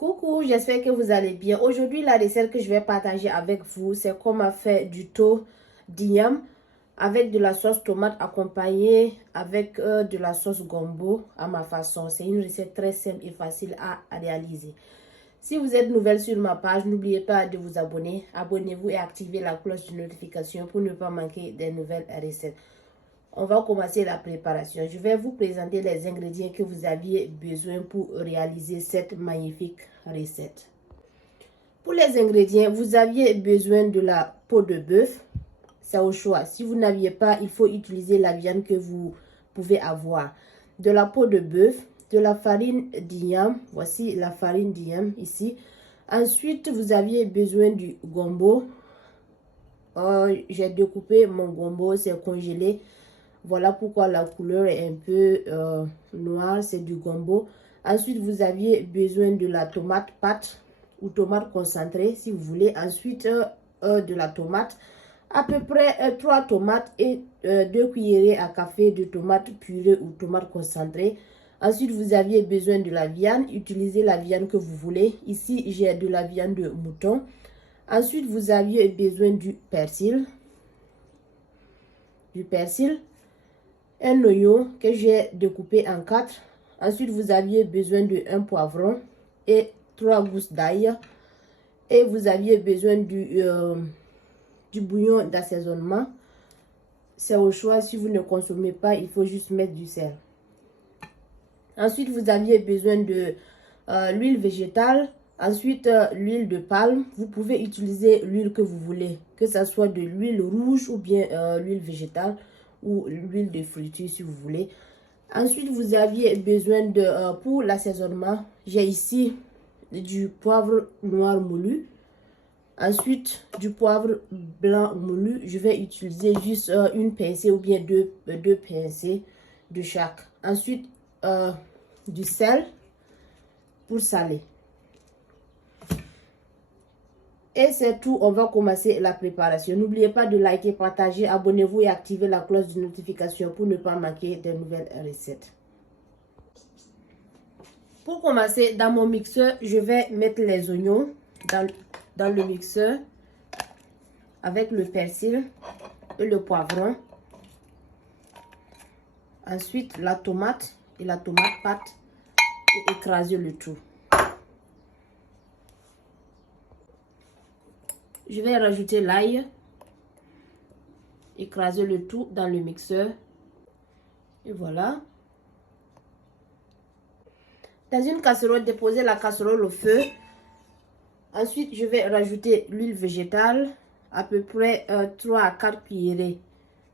Coucou, j'espère que vous allez bien. Aujourd'hui, la recette que je vais partager avec vous, c'est comment faire du thon d'igname avec de la sauce tomate accompagnée avec de la sauce gombo à ma façon. C'est une recette très simple et facile à réaliser. Si vous êtes nouvelle sur ma page, n'oubliez pas de vous abonner. Abonnez-vous et activez la cloche de notification pour ne pas manquer des nouvelles recettes. On va commencer la préparation. Je vais vous présenter les ingrédients que vous aviez besoin pour réaliser cette magnifique recette. Pour les ingrédients, vous aviez besoin de la peau de bœuf. C'est au choix. Si vous n'aviez pas, il faut utiliser la viande que vous pouvez avoir. De la peau de bœuf, de la farine d'igname. Voici la farine d'igname ici. Ensuite, vous aviez besoin du gombo. J'ai découpé mon gombo, c'est congelé. Voilà pourquoi la couleur est un peu noire, c'est du gombo. Ensuite, vous aviez besoin de la tomate pâte ou tomate concentrée si vous voulez. Ensuite, de la tomate, à peu près 3 tomates et 2 cuillerées à café de tomates purée ou tomates concentrées. Ensuite, vous aviez besoin de la viande. Utilisez la viande que vous voulez. Ici, j'ai de la viande de mouton. Ensuite, vous aviez besoin du persil. Un oignon que j'ai découpé en 4. Ensuite, vous aviez besoin de un poivron et 3 gousses d'ail. Et vous aviez besoin du bouillon d'assaisonnement. C'est au choix. Si vous ne consommez pas, il faut juste mettre du sel. Ensuite, vous aviez besoin de l'huile végétale. Ensuite, l'huile de palme. Vous pouvez utiliser l'huile que vous voulez, que ce soit de l'huile rouge ou bien l'huile végétale ou l'huile de friture si vous voulez. Ensuite, vous aviez besoin de, pour l'assaisonnement, j'ai ici du poivre noir moulu. Ensuite, du poivre blanc moulu. Je vais utiliser juste une pincée ou bien deux pincées de chaque. Ensuite, du sel pour saler. Et c'est tout, on va commencer la préparation. N'oubliez pas de liker, partager, abonnez-vous et activez la cloche de notification pour ne pas manquer de nouvelles recettes. Pour commencer, dans mon mixeur, je vais mettre les oignons dans le mixeur avec le persil et le poivron. Ensuite, la tomate et la tomate pâte et écraser le tout. Je vais rajouter l'ail, écraser le tout dans le mixeur. Et voilà. Dans une casserole, déposez la casserole au feu. Ensuite, je vais rajouter l'huile végétale, à peu près 3 à 4 cuillerées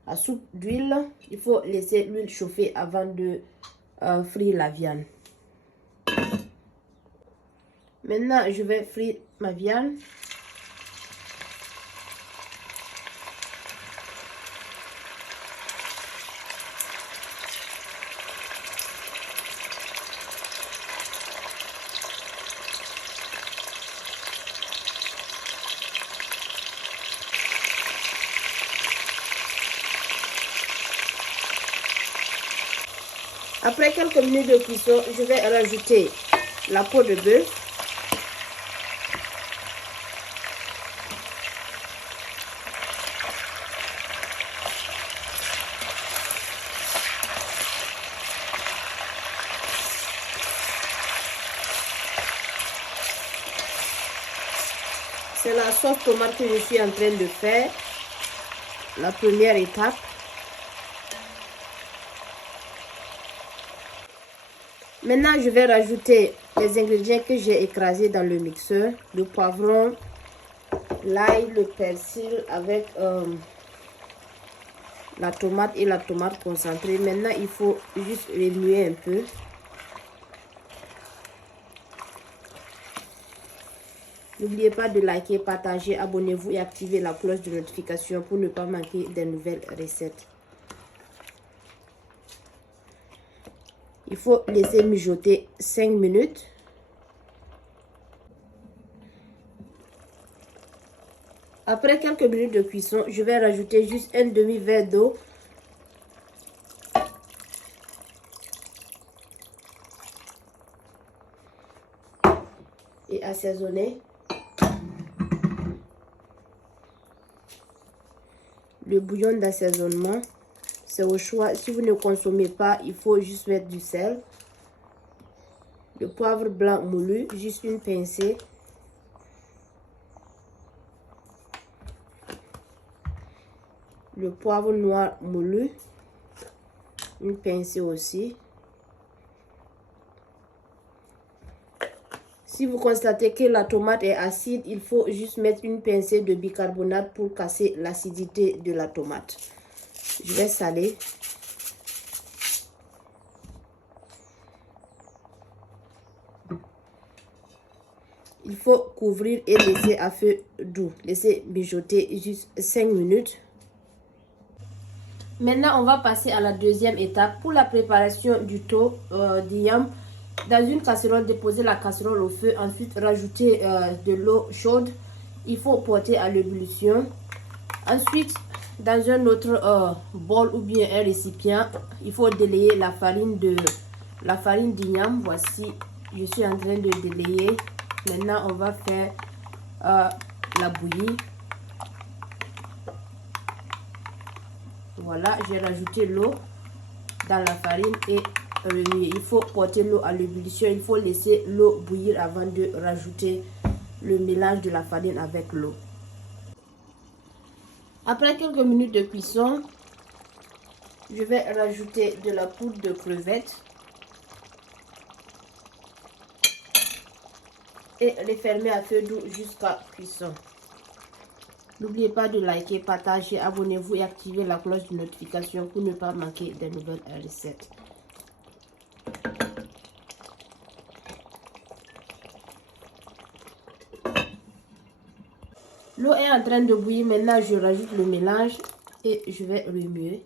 à soupe d'huile. Il faut laisser l'huile chauffer avant de frire la viande. Maintenant, je vais frire ma viande. Après quelques minutes de cuisson, je vais rajouter la peau de bœuf. C'est la sauce tomate que je suis en train de faire. La première étape. Maintenant, je vais rajouter les ingrédients que j'ai écrasés dans le mixeur. Le poivron, l'ail, le persil avec la tomate et la tomate concentrée. Maintenant, il faut juste remuer un peu. N'oubliez pas de liker, partager, abonnez-vous et activer la cloche de notification pour ne pas manquer des nouvelles recettes. Il faut laisser mijoter 5 minutes. Après quelques minutes de cuisson, je vais rajouter juste un demi-verre d'eau. et assaisonner. Le bouillon d'assaisonnement, c'est au choix. Si vous ne consommez pas, il faut juste mettre du sel. Le poivre blanc moulu, juste une pincée. Le poivre noir moulu, une pincée aussi. Si vous constatez que la tomate est acide, il faut juste mettre une pincée de bicarbonate pour casser l'acidité de la tomate. Je vais saler. Il faut couvrir et laisser à feu doux. Laisser mijoter juste 5 minutes. Maintenant, on va passer à la deuxième étape. Pour la préparation du tau d'igname, dans une casserole, déposer la casserole au feu. Ensuite, rajouter de l'eau chaude. Il faut porter à l'ébullition. Ensuite, dans un autre bol ou bien un récipient, il faut délayer la farine d'igname. Voici, je suis en train de délayer. Maintenant, on va faire la bouillie. Voilà, j'ai rajouté l'eau dans la farine et remuer. Il faut porter l'eau à l'ébullition. Il faut laisser l'eau bouillir avant de rajouter le mélange de la farine avec l'eau. Après quelques minutes de cuisson, je vais rajouter de la poudre de crevettes et les fermer à feu doux jusqu'à cuisson. N'oubliez pas de liker, partager, abonnez-vous et activez la cloche de notification pour ne pas manquer de nouvelles recettes. L'eau est en train de bouillir. Maintenant, je rajoute le mélange et je vais remuer.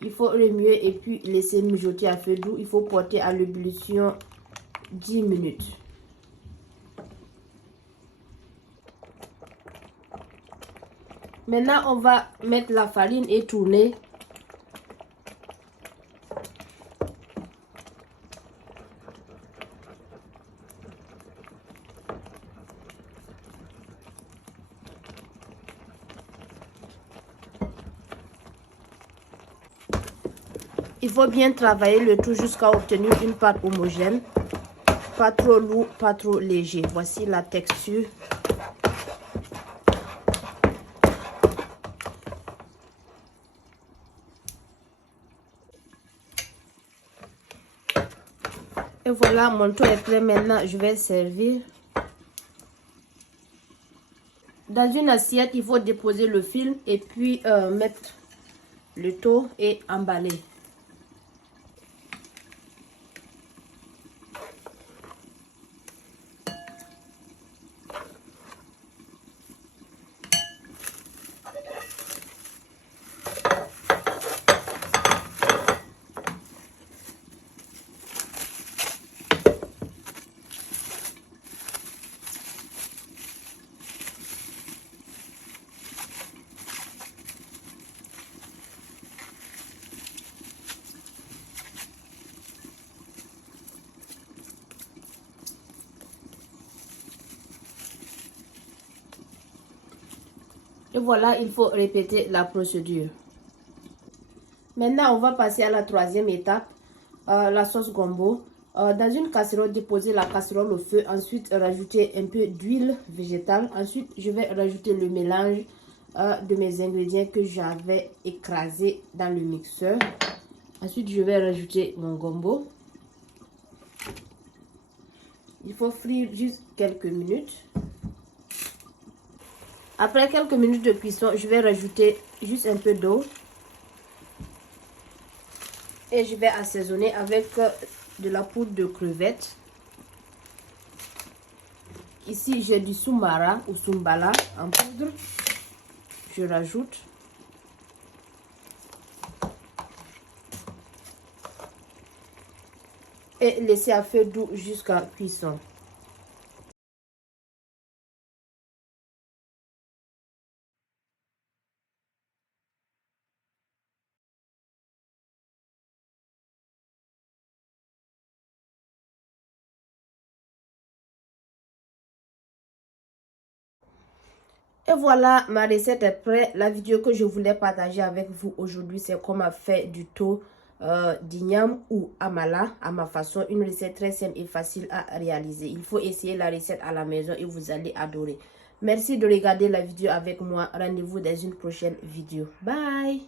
Il faut remuer et puis laisser mijoter à feu doux. Il faut porter à l'ébullition 10 minutes. Maintenant, on va mettre la farine et tourner. Il faut bien travailler le tout jusqu'à obtenir une pâte homogène. Pas trop lourd, pas trop léger. Voici la texture. Et voilà, mon tout est prêt. Maintenant, je vais servir. Dans une assiette, il faut déposer le film et puis mettre le taux et emballer. Et voilà, il faut répéter la procédure. Maintenant, on va passer à la troisième étape, la sauce gombo. Dans une casserole, déposer la casserole au feu. Ensuite, rajouter un peu d'huile végétale. Ensuite, je vais rajouter le mélange de mes ingrédients que j'avais écrasé dans le mixeur. Ensuite, je vais rajouter mon gombo. Il faut frire juste quelques minutes. Après quelques minutes de cuisson, je vais rajouter juste un peu d'eau. Et je vais assaisonner avec de la poudre de crevettes. Ici, j'ai du soumara ou soumbala en poudre. Je rajoute. Et laisser à feu doux jusqu'à cuisson. Et voilà, ma recette est prête. La vidéo que je voulais partager avec vous aujourd'hui, c'est comment faire du thau d'igname ou amala à ma façon. Une recette très simple et facile à réaliser. Il faut essayer la recette à la maison et vous allez adorer. Merci de regarder la vidéo avec moi. Rendez-vous dans une prochaine vidéo. Bye!